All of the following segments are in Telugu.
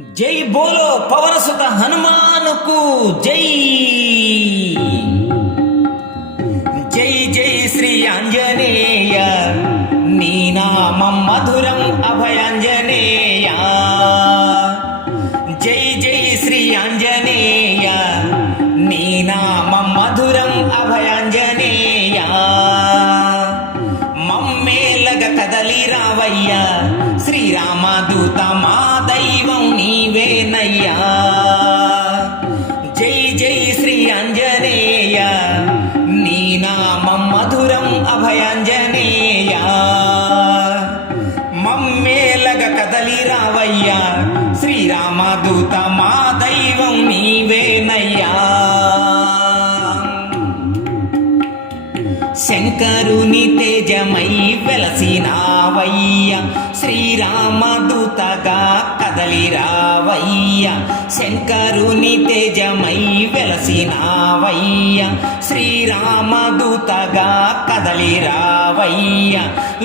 జై బోలో పవనసుత హనుమానుకు జై. జై జై శ్రీ ఆంజనేయ. నీ నామం మధురం అభయాంజనేయ. జై జై శ్రీ ఆంజనేయ. నీ నామం మధురం అభయాంజనేయ. మమ్మేలగ కదలి రావయ్యా. శ్రీరామదూత మా దైవం నీవేనయ్యా. జై జై శ్రీ అంజనేయ నీ నామం మధురం అభయాంజనేయ. మమ్మేలగ కదలి రావయ్యా. శ్రీరామదూత మా దైవం నీవేనయ్యా. శంకరుని తేజమై వెలసినావయ్యా. శ్రీరామదూతగా కదలిరావయ్య శంకరుని తేజమై వెలసినావయ్య శ్రీరామదూతగా కదలిరావయ్య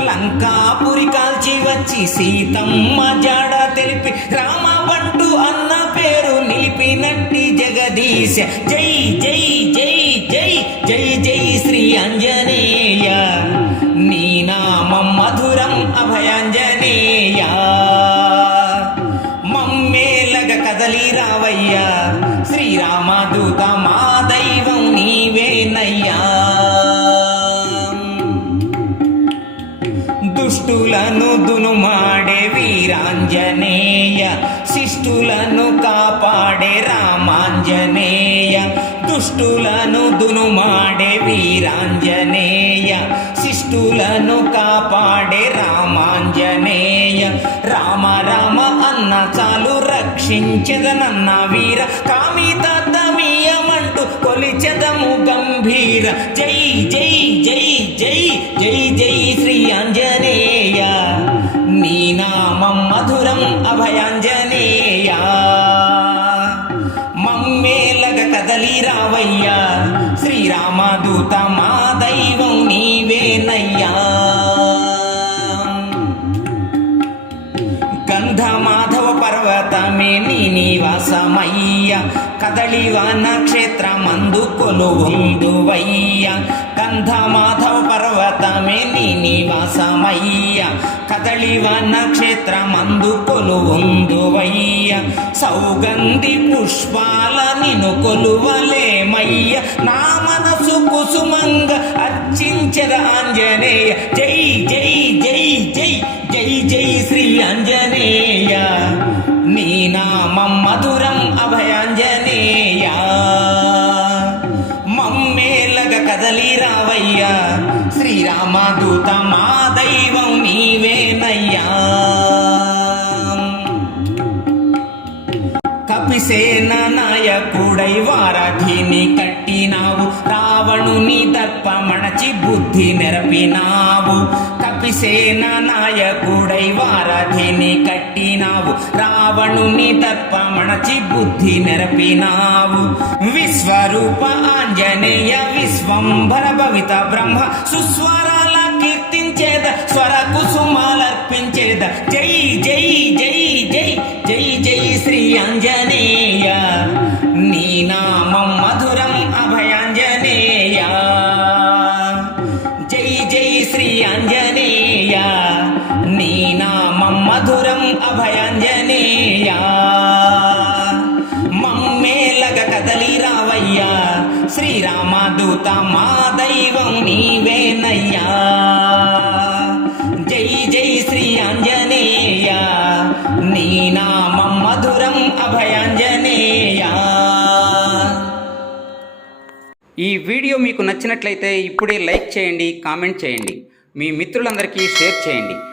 లంకాపురి కాల్చి వచ్చి సీతమ్మ జాడ తెలిపి రామబంటు అన్న పేరు నిలిపినట్టి జగదీశ. జై జై జై జై జై జై శ్రీ అంజనేయ. నీ అభయాంజనేయ. మమ్మేలగ కదలి రావయ్యా శ్రీరామదూత మా దైవం నీవేనయ్యా. దుష్టులను దునుమాడే వీరాంజనేయ శిష్టులను కాపాడే రామాంజనేయ దుష్టులను దునుమాడే వీరాంజనేయ శిష్టులను కాపాడే రామాంజనేయ. రామ రామ అన్న చాలు రక్షించదనన్న వీర. కామితమీయమంటూ కొలిచెదము గంభీర. జై జై జై జై జై జై శ్రీ ఆంజనేయ నీ నామం మధురం అభయాంజనే కదలి రావయ్యా. శ్రీరామదూత మా దైవం నీవేనయ్యా. గంధమాధవ పర్వతమే నీ నివాసమయ్య. కదళివన క్షేత్రమందు కొలువుందువయ్య. గంధమాధవ పర్వతమే నీ నివాసమయ్య. కదళివ నక్షత్రమందు కొలువుందువయ్య. సౌగంధి పుష్పాల నిను కొలువలేమయ్య. నా మనసు కుసుమంగ అర్చించద ఆంజనేయ. జై జై జై జై జై జై శ్రీ ఆంజనేయ. నీ నామం మధురం అభయాంజనేయ కదలి రావయ్యా. శ్రీరామదూత మా దైవం నీవేనయ్యా. కపిసేన నాయకుడై వారధిని కట్టినావు. రావణుని దర్పమణచి బుద్ధి నెరపినావు. కపిసేన నాయకుడై వారధిని కట్టినావు. రావణుని దర్పమణచి బుద్ధి నెరపినావు. విశ్వరూప ఆంజనేయ విశ్వంభర భవిత బ్రహ్మ సుస్వరాల కీర్తించేద స్వర కుసుమాలర్పించేద జై జై జై జై జై జై శ్రీ ఆంజనేయ. నీ నామం మధురం అభయ మధురం అభయాంజనేయా మమ్మేలగ కదలి రావయ్యా శ్రీరామదూత మా దైవం నీవేనయ్యా జై జై శ్రీ ఆంజనేయ నీ నామం మధురం అభయాంజనేయ ఈ వీడియో మీకు నచ్చినట్లయితే ఇప్పుడే లైక్ చేయండి కామెంట్ చేయండి. మీ మిత్రులందరికీ షేర్ చేయండి.